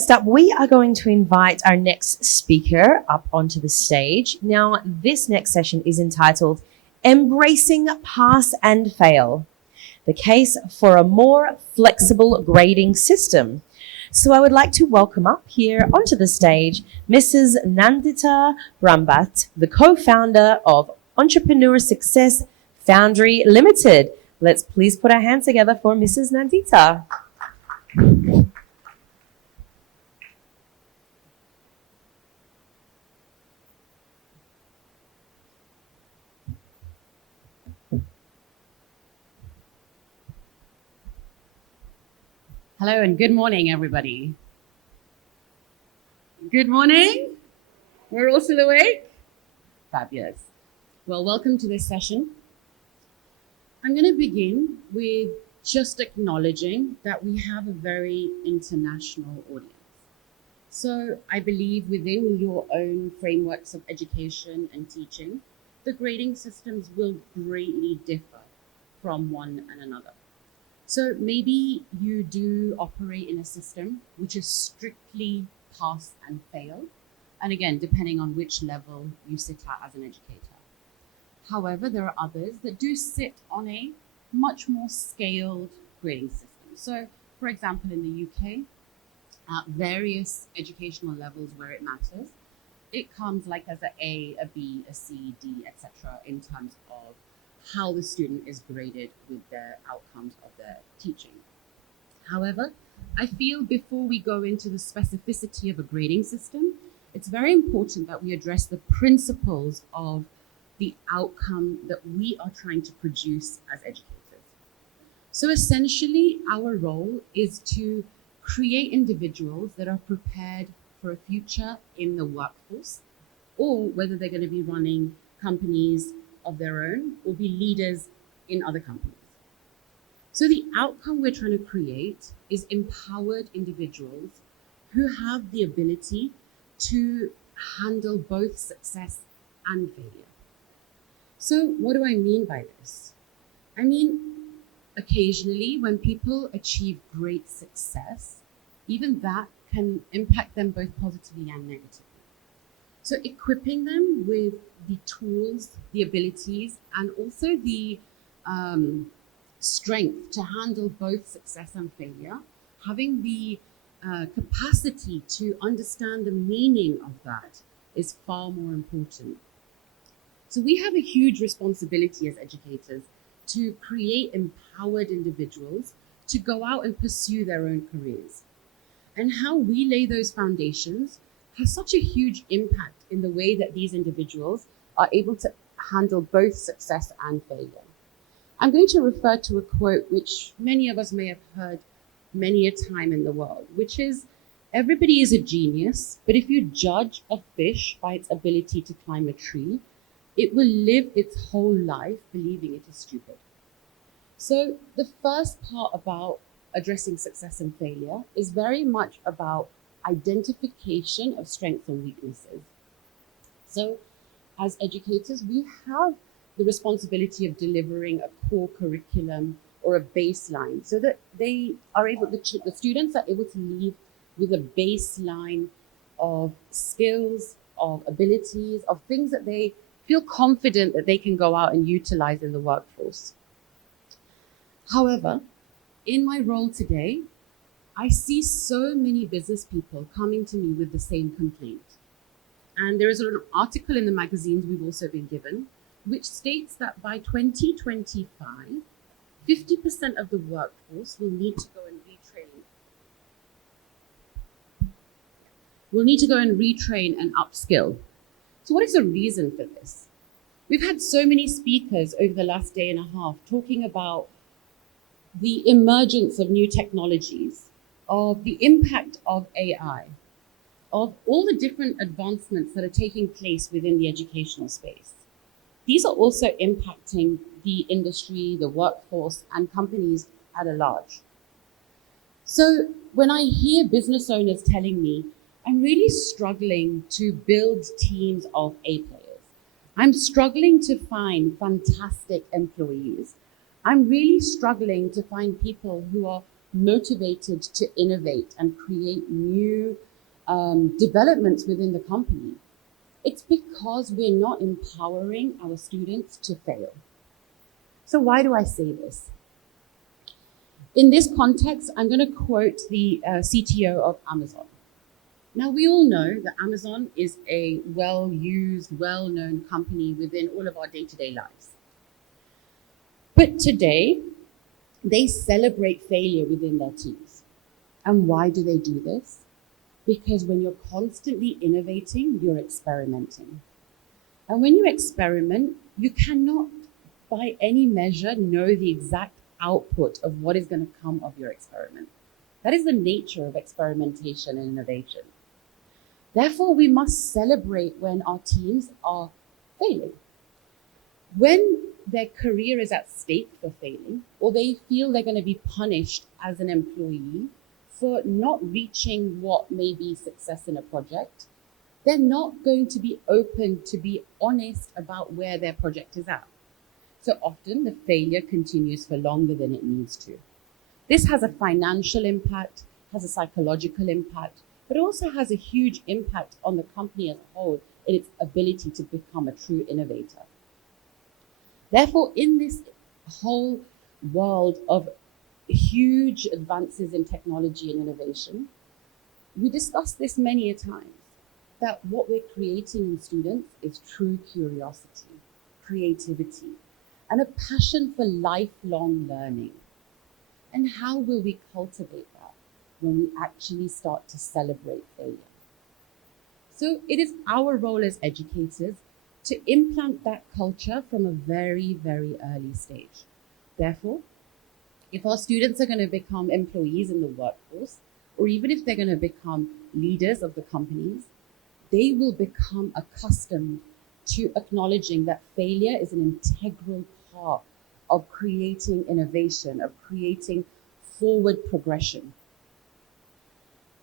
next up, we are going to invite our next speaker up onto the stage. Now, this next session is entitled Embracing Pass and Fail, the case for a more flexible grading system. So I would like to welcome up here onto the stage Mrs. Nandita Brahmbhatt, the co-founder of Entrepreneur Success Foundry Limited. Let's please put our hands together for Mrs. Nandita. Hello and good morning, everybody. Good morning. We're all still awake? Fabulous. Well, welcome to this session. I'm going to begin with just acknowledging that we have a very international audience. So I believe within your own frameworks of education and teaching, the grading systems will greatly differ from one and another. So maybe you do operate in a system which is strictly pass and fail. And again, depending on which level you sit at as an educator. However, there are others that do sit on a much more scaled grading system. So for example, in the UK, at various educational levels where it matters, it comes like as a B, a C, D, etc. in terms of how the student is graded with their outcomes of their teaching. However, I feel before we go into the specificity of a grading system, it's very important that we address the principles of the outcome that we are trying to produce as educators. So essentially, our role is to create individuals that are prepared for a future in the workforce, or whether they're going to be running companies of their own or be leaders in other companies. So the outcome we're trying to create is empowered individuals who have the ability to handle both success and failure. So what do I mean by this? I mean, occasionally when people achieve great success, even that can impact them both positively and negatively. So equipping them with the tools, the abilities, and also the strength to handle both success and failure, having the capacity to understand the meaning of that is far more important. So we have a huge responsibility as educators to create empowered individuals to go out and pursue their own careers. And how we lay those foundations has such a huge impact in the way that these individuals are able to handle both success and failure. I'm going to refer to a quote which many of us may have heard many a time in the world, which is, everybody is a genius, but if you judge a fish by its ability to climb a tree, it will live its whole life believing it is stupid. So the first part about addressing success and failure is very much about identification of strengths and weaknesses. So as educators, we have the responsibility of delivering a core curriculum or a baseline so that they are able, the students are able to leave with a baseline of skills, of abilities, of things that they feel confident that they can go out and utilize in the workforce. However, in my role today, I see so many business people coming to me with the same complaint. And there is an article in the magazines we've also been given, which states that by 2025, 50% of the workforce will need to go and retrain and upskill. So what is the reason for this? We've had so many speakers over the last day and a half talking about the emergence of new technologies, of the impact of AI, of all the different advancements that are taking place within the educational space. These are also impacting the industry, the workforce, and companies at a large. So when I hear business owners telling me, I'm really struggling to build teams of A players, I'm struggling to find fantastic employees, I'm really struggling to find people who are motivated to innovate and create new developments within the company? It's because we're not empowering our students to fail. So why do I say this? In this context, I'm going to quote the CTO of Amazon. Now, we all know that Amazon is a well-used, well-known company within all of our day-to-day lives. But today, they celebrate failure within their teams. And why do they do this? Because when you're constantly innovating, you're experimenting. And when you experiment, you cannot, by any measure, know the exact output of what is going to come of your experiment. That is the nature of experimentation and innovation. Therefore, we must celebrate when our teams are failing. When their career is at stake for failing, or they feel they're going to be punished as an employee for not reaching what may be success in a project, they're not going to be open to be honest about where their project is at. So often the failure continues for longer than it needs to. This has a financial impact, has a psychological impact, but also has a huge impact on the company as a whole in its ability to become a true innovator. Therefore, in this whole world of huge advances in technology and innovation, we discussed this many a times, that what we're creating in students is true curiosity, creativity, and a passion for lifelong learning. And how will we cultivate that when we actually start to celebrate failure? So it is our role as educators to implant that culture from a very, very early stage. Therefore, if our students are going to become employees in the workforce, or even if they're going to become leaders of the companies, they will become accustomed to acknowledging that failure is an integral part of creating innovation, of creating forward progression.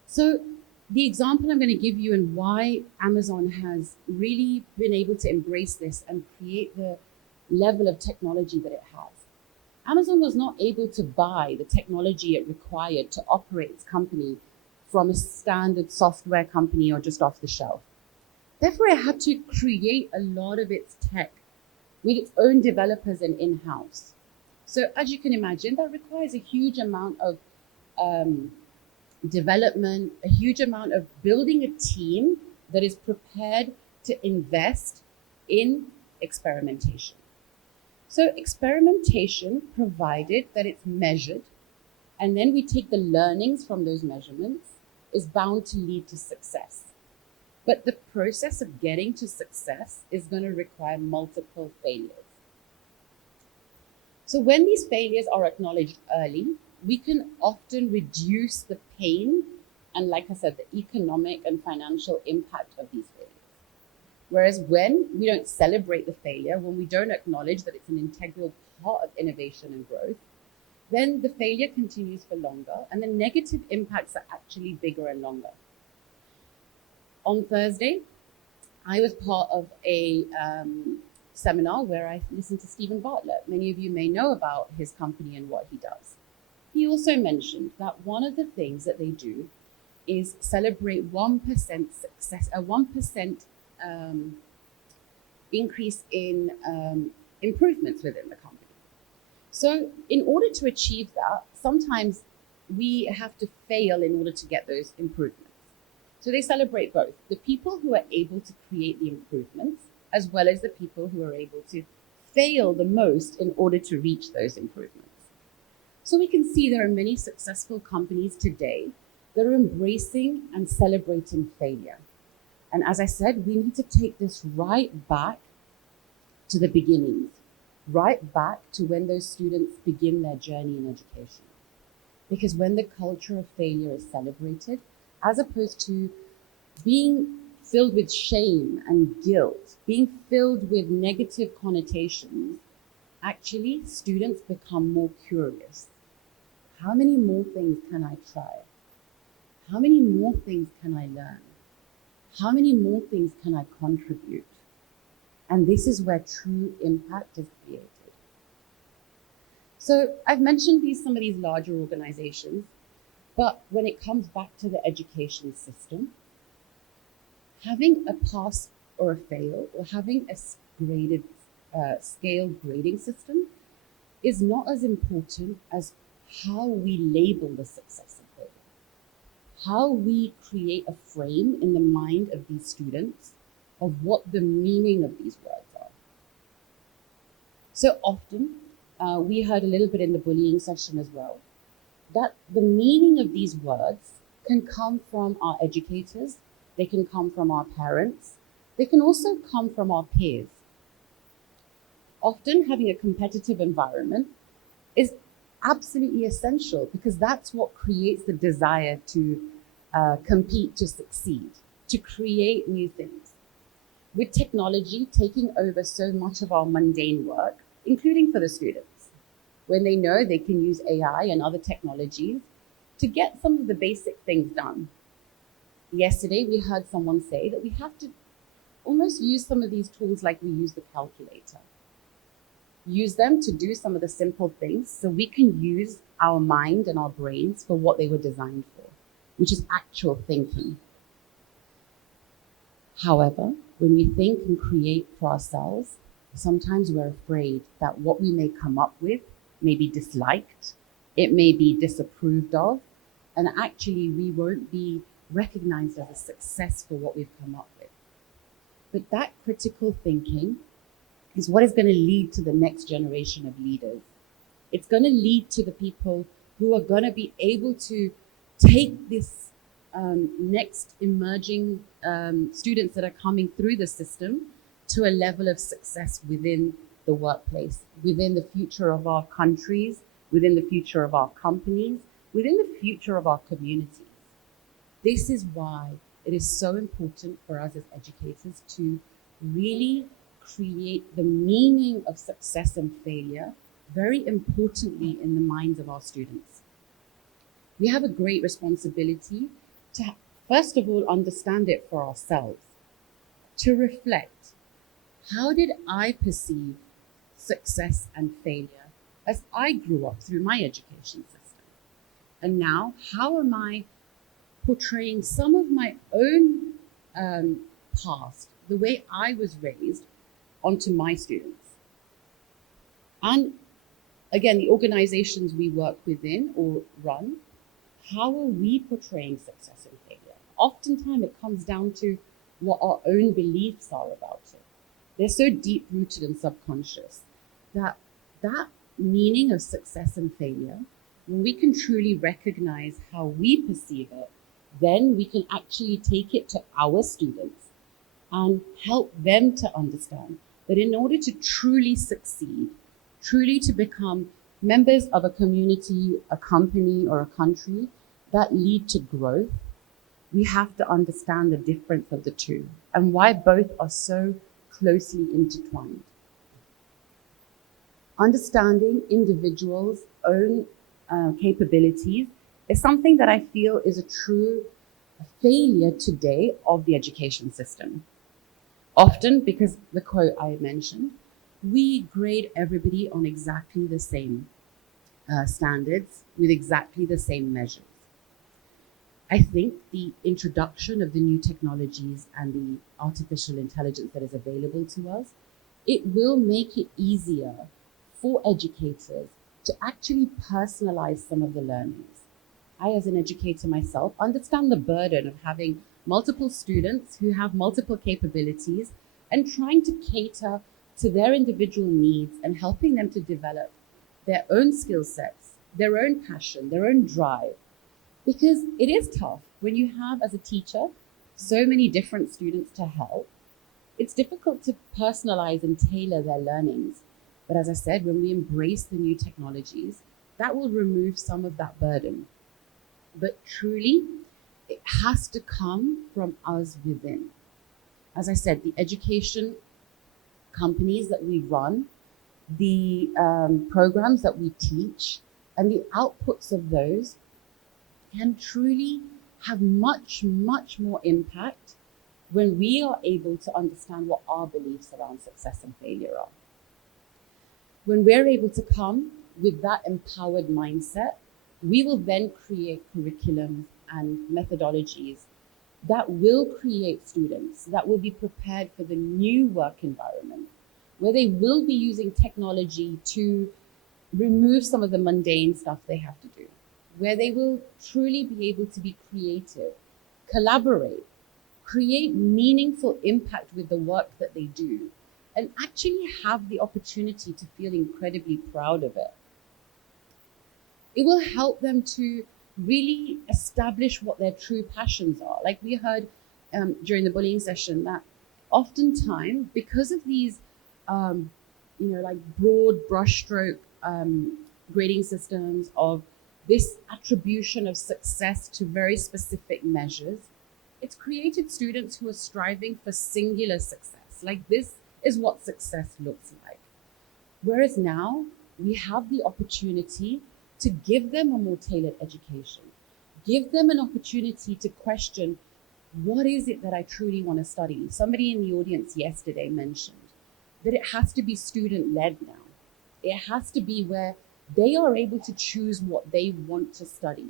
So the example I'm going to give you and why Amazon has really been able to embrace this and create the level of technology that it has. Amazon was not able to buy the technology it required to operate its company from a standard software company or just off the shelf. Therefore, it had to create a lot of its tech with its own developers and in-house. So as you can imagine, that requires a huge amount of development, a huge amount of building a team that is prepared to invest in experimentation. So experimentation, provided that it's measured, and then we take the learnings from those measurements, is bound to lead to success. But the process of getting to success is going to require multiple failures. So when these failures are acknowledged early, we can often reduce the pain and, like I said, the economic and financial impact of these failures. Whereas when we don't celebrate the failure, when we don't acknowledge that it's an integral part of innovation and growth, then the failure continues for longer and the negative impacts are actually bigger and longer. On Thursday, I was part of a seminar where I listened to Stephen Bartlett. Many of you may know about his company and what he does. He also mentioned that one of the things that they do is celebrate 1% success, a 1% increase in improvements within the company. So in order to achieve that, sometimes we have to fail in order to get those improvements. So they celebrate both the people who are able to create the improvements, as well as the people who are able to fail the most in order to reach those improvements. So we can see there are many successful companies today that are embracing and celebrating failure. And as I said, we need to take this right back to the beginnings, right back to when those students begin their journey in education. Because when the culture of failure is celebrated, as opposed to being filled with shame and guilt, being filled with negative connotations, actually students become more curious. How many more things can I try? How many more things can I learn? How many more things can I contribute? And this is where true impact is created. So I've mentioned some of these larger organizations, but when it comes back to the education system, having a pass or a fail, or having a graded scale grading system is not as important as how we label the success of failure, how we create a frame in the mind of these students of what the meaning of these words are. So often, we heard a little bit in the bullying session as well, that the meaning of these words can come from our educators, they can come from our parents, they can also come from our peers. Often having a competitive environment is absolutely essential because that's what creates the desire to compete, to succeed, to create new things. With technology taking over so much of our mundane work, including for the students, when they know they can use AI and other technologies to get some of the basic things done. Yesterday, we heard someone say that we have to almost use some of these tools like we use the calculator. Use them to do some of the simple things so we can use our mind and our brains for what they were designed for, which is actual thinking. However, when we think and create for ourselves, sometimes we're afraid that what we may come up with may be disliked, it may be disapproved of, and actually we won't be recognized as a success for what we've come up with. But that critical thinking is what is going to lead to the next generation of leaders. It's going to lead to the people who are going to be able to take this next emerging students that are coming through the system to a level of success within the workplace, within the future of our countries, within the future of our companies, within the future of our communities. This is why it is so important for us as educators to really create the meaning of success and failure very importantly in the minds of our students. We have a great responsibility to, first of all, understand it for ourselves, to reflect, how did I perceive success and failure as I grew up through my education system? And now, how am I portraying some of my own past, the way I was raised, onto my students? And again, the organizations we work within or run, how are we portraying success and failure? Oftentimes it comes down to what our own beliefs are about it. They're so deep-rooted and subconscious that that meaning of success and failure, when we can truly recognize how we perceive it, then we can actually take it to our students and help them to understand that in order to truly succeed, truly to become members of a community, a company, or a country that lead to growth, we have to understand the difference of the two and why both are so closely intertwined. Understanding individuals' own capabilities is something that I feel is a true failure today of the education system. Often, because the quote I mentioned, we grade everybody on exactly the same standards with exactly the same measures. I think the introduction of the new technologies and the artificial intelligence that is available to us, it will make it easier for educators to actually personalize some of the learnings. I, as an educator myself, understand the burden of having multiple students who have multiple capabilities and trying to cater to their individual needs and helping them to develop their own skill sets, their own passion, their own drive. Because it is tough when you have, as a teacher, so many different students to help. It's difficult to personalize and tailor their learnings. But as I said, when we embrace the new technologies, that will remove some of that burden. But truly, it has to come from us within. As I said, the education companies that we run, the programs that we teach, and the outputs of those can truly have much, much more impact when we are able to understand what our beliefs around success and failure are. When we're able to come with that empowered mindset, we will then create curriculums and methodologies that will create students that will be prepared for the new work environment, where they will be using technology to remove some of the mundane stuff they have to do, where they will truly be able to be creative, collaborate, create meaningful impact with the work that they do, and actually have the opportunity to feel incredibly proud of it. It will help them to really establish what their true passions are. Like we heard during the bullying session, that oftentimes, because of these, like broad brushstroke grading systems of this attribution of success to very specific measures, it's created students who are striving for singular success. Like, this is what success looks like. Whereas now we have the opportunity to give them a more tailored education, give them an opportunity to question, what is it that I truly want to study? Somebody in the audience yesterday mentioned that it has to be student-led now. It has to be where they are able to choose what they want to study.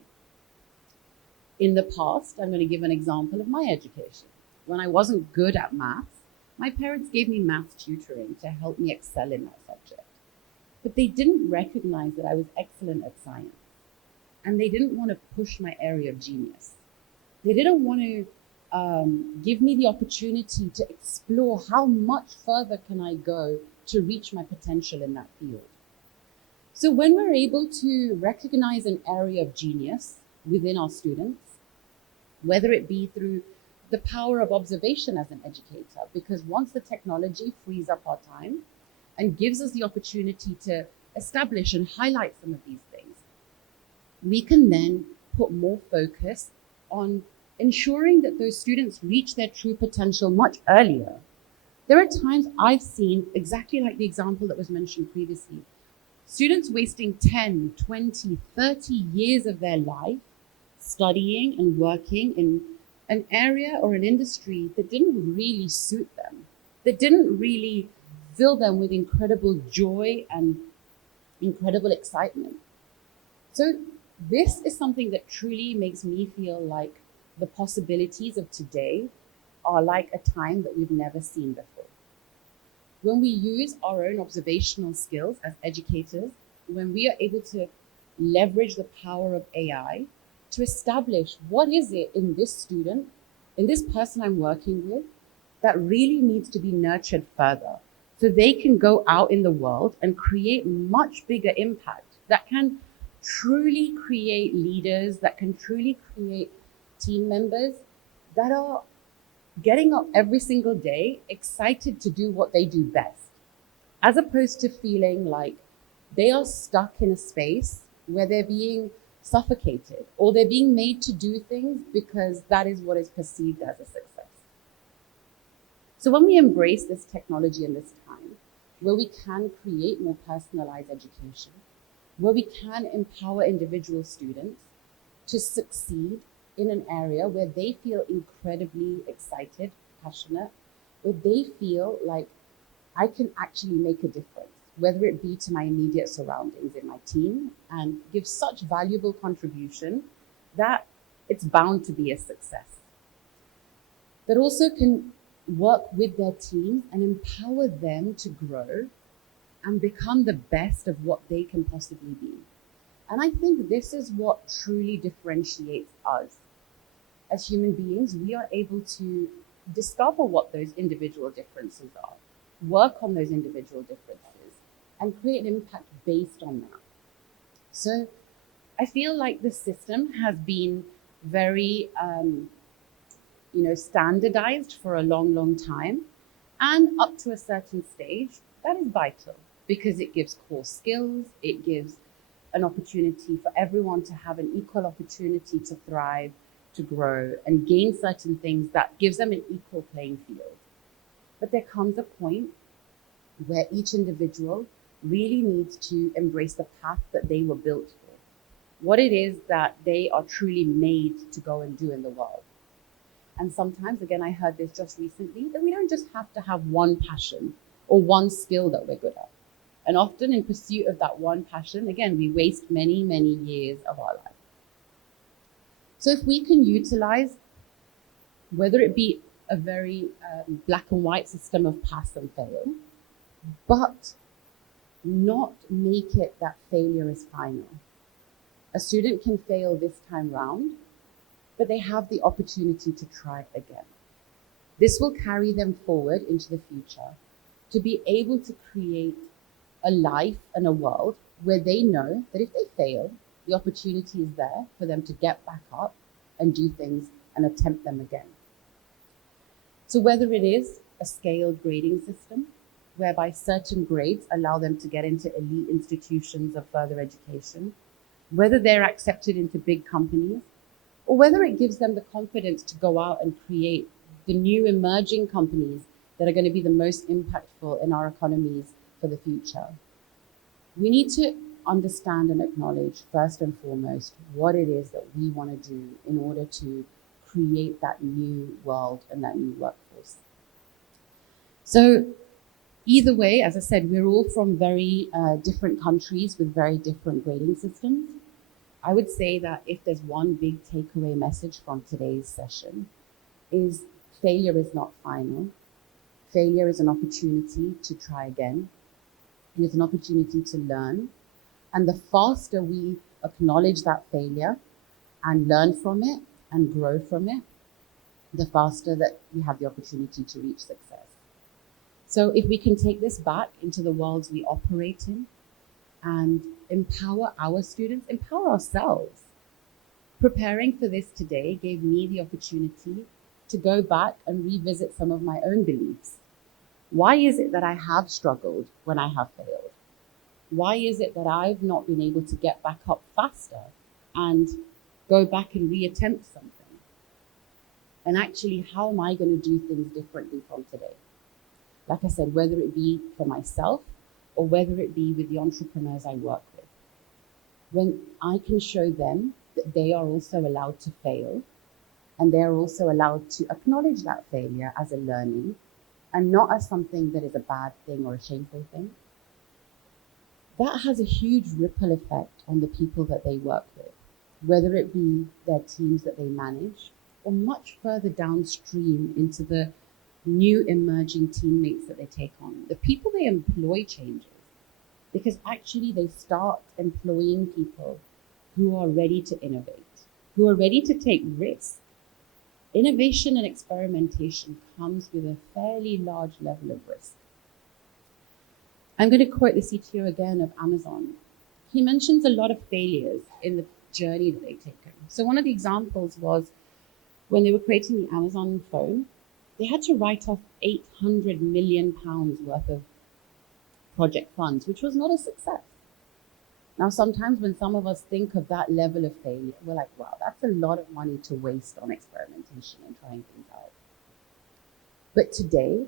In the past, I'm going to give an example of my education. When I wasn't good at maths, my parents gave me maths tutoring to help me excel in that subject. But they didn't recognize that I was excellent at science. And they didn't want to push my area of genius. They didn't want to give me the opportunity to explore how much further can I go to reach my potential in that field. So when we're able to recognize an area of genius within our students, whether it be through the power of observation as an educator, because once the technology frees up our time and gives us the opportunity to establish and highlight some of these things, we can then put more focus on ensuring that those students reach their true potential much earlier. There are times I've seen, exactly like the example that was mentioned previously, students wasting 10, 20, 30 years of their life studying and working in an area or an industry that didn't really suit them, that didn't really fill them with incredible joy and incredible excitement. So this is something that truly makes me feel like the possibilities of today are like a time that we've never seen before. When we use our own observational skills as educators, when we are able to leverage the power of AI to establish what is it in this student, in this person I'm working with, that really needs to be nurtured further, so they can go out in the world and create much bigger impact, that can truly create leaders, that can truly create team members that are getting up every single day excited to do what they do best, as opposed to feeling like they are stuck in a space where they're being suffocated or they're being made to do things because that is what is perceived as a success. So when we embrace this technology in this time, where we can create more personalized education, where we can empower individual students to succeed in an area where they feel incredibly excited, passionate, where they feel like I can actually make a difference, whether it be to my immediate surroundings in my team, and give such valuable contribution that it's bound to be a success. That also can work with their team and empower them to grow and become the best of what they can possibly be. And I think this is what truly differentiates us. As human beings, we are able to discover what those individual differences are, work on those individual differences, and create an impact based on that. So I feel like the system has been very standardized for a long, long time. And up to a certain stage, that is vital because it gives core skills, it gives an opportunity for everyone to have an equal opportunity to thrive, to grow, and gain certain things that gives them an equal playing field. But there comes a point where each individual really needs to embrace the path that they were built for, what it is that they are truly made to go and do in the world. And sometimes, again, I heard this just recently, that we don't just have to have one passion or one skill that we're good at. And often in pursuit of that one passion, again, we waste many, many years of our life. So if we can utilize, whether it be a very black and white system of pass and fail, but not make it that failure is final. A student can fail this time round, but they have the opportunity to try again. This will carry them forward into the future to be able to create a life and a world where they know that if they fail, the opportunity is there for them to get back up and do things and attempt them again. So whether it is a scaled grading system, whereby certain grades allow them to get into elite institutions of further education, whether they're accepted into big companies, or whether it gives them the confidence to go out and create the new emerging companies that are going to be the most impactful in our economies for the future. We need to understand and acknowledge, first and foremost, what it is that we want to do in order to create that new world and that new workforce. So either way, as I said, we're all from very different countries with very different grading systems. I would say that if there's one big takeaway message from today's session is failure is not final. Failure is an opportunity to try again. It is an opportunity to learn. And the faster we acknowledge that failure and learn from it and grow from it, the faster that we have the opportunity to reach success. So if we can take this back into the worlds we operate in and empower our students, empower ourselves. Preparing for this today gave me the opportunity to go back and revisit some of my own beliefs. Why is it that I have struggled when I have failed? Why is it that I've not been able to get back up faster and go back and reattempt something? And actually, how am I going to do things differently from today? Like I said, whether it be for myself or whether it be with the entrepreneurs I work with. When I can show them that they are also allowed to fail and they're also allowed to acknowledge that failure as a learning and not as something that is a bad thing or a shameful thing, that has a huge ripple effect on the people that they work with, whether it be their teams that they manage or much further downstream into the new emerging teammates that they take on. The people they employ changes because actually they start employing people who are ready to innovate, who are ready to take risks. Innovation and experimentation comes with a fairly large level of risk. I'm going to quote the CTO again of Amazon. He mentions a lot of failures in the journey that they've taken. So one of the examples was when they were creating the Amazon phone, they had to write off £800 million worth of project funds, which was not a success. Now, sometimes when some of us think of that level of failure, we're like, wow, that's a lot of money to waste on experimentation and trying things out. But today,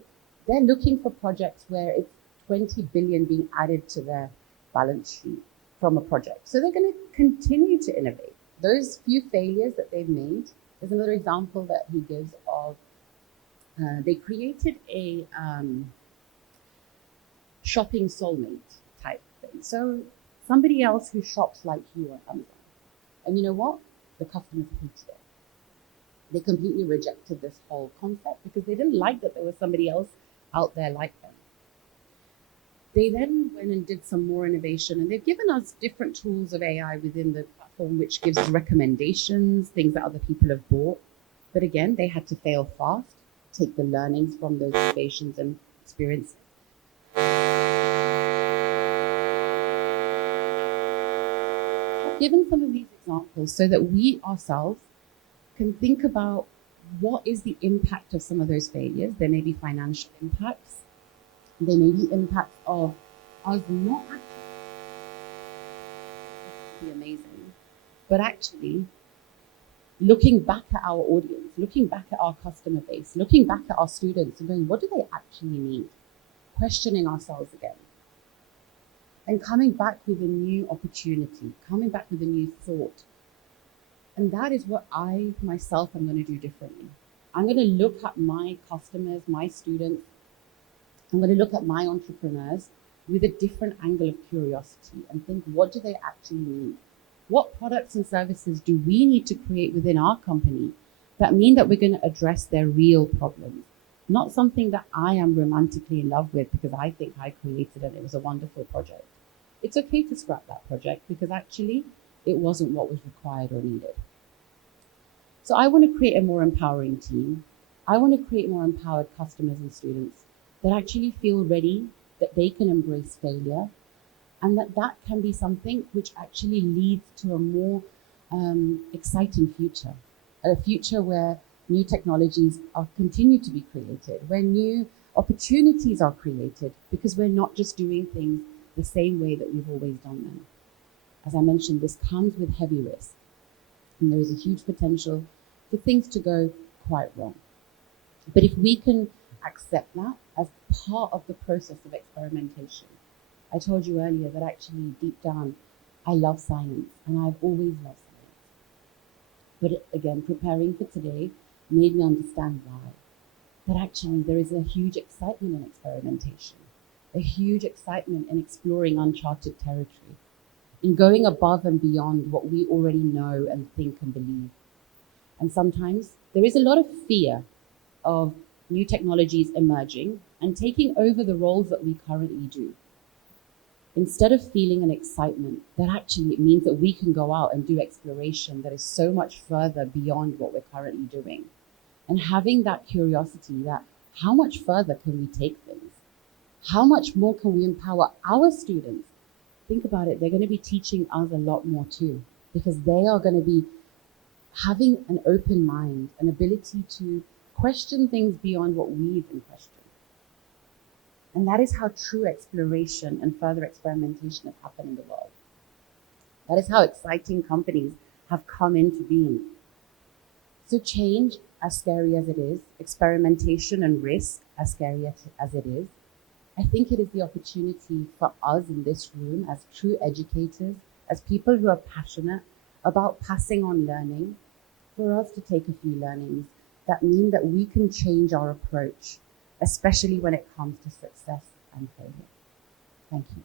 they're looking for projects where it's 20 billion being added to their balance sheet from a project. So they're going to continue to innovate. Those few failures that they've made, there's another example that he gives of they created a shopping soulmate type thing. So somebody else who shops like you on Amazon. And you know what? The customers hated it. They completely rejected this whole concept because they didn't like that there was somebody else out there like them. They then went and did some more innovation, and they've given us different tools of AI within the platform, which gives us recommendations, things that other people have bought. But again, they had to fail fast, take the learnings from those innovations and experiences. I've given some of these examples so that we ourselves can think about what is the impact of some of those failures. There may be financial impacts. There may be impacts of us not actually be amazing, but actually looking back at our audience, looking back at our customer base, looking back at our students and going, what do they actually need? Questioning ourselves again. And coming back with a new opportunity, coming back with a new thought. And that is what I, myself, am going to do differently. I'm going to look at my customers, my students. I'm going to look at my entrepreneurs with a different angle of curiosity and think, what do they actually need? What products and services do we need to create within our company that mean that we're going to address their real problems? Not something that I am romantically in love with because I think I created it. It was a wonderful project. It's okay to scrap that project because actually it wasn't what was required or needed. So I want to create a more empowering team. I want to create more empowered customers and students that actually feel ready, that they can embrace failure, and that can be something which actually leads to a more exciting future, a future where new technologies are continue to be created, where new opportunities are created, because we're not just doing things the same way that we've always done them. As I mentioned, this comes with heavy risk, and there is a huge potential for things to go quite wrong. But if we can accept that as part of the process of experimentation, I told you earlier that actually deep down, I love science, and I've always loved science. But again, preparing for today made me understand why. That actually there is a huge excitement in experimentation, a huge excitement in exploring uncharted territory, in going above and beyond what we already know and think and believe. And sometimes there is a lot of fear of new technologies emerging and taking over the roles that we currently do. Instead of feeling an excitement, that actually it means that we can go out and do exploration that is so much further beyond what we're currently doing. And having that curiosity that how much further can we take things? How much more can we empower our students? Think about it, they're going to be teaching us a lot more too, because they are going to be having an open mind, an ability to question things beyond what we even question. And that is how true exploration and further experimentation have happened in the world. That is how exciting companies have come into being. So change, as scary as it is, experimentation and risk, as scary as it is, I think it is the opportunity for us in this room as true educators, as people who are passionate about passing on learning, for us to take a few learnings that mean that we can change our approach, especially when it comes to success and failure. Thank you.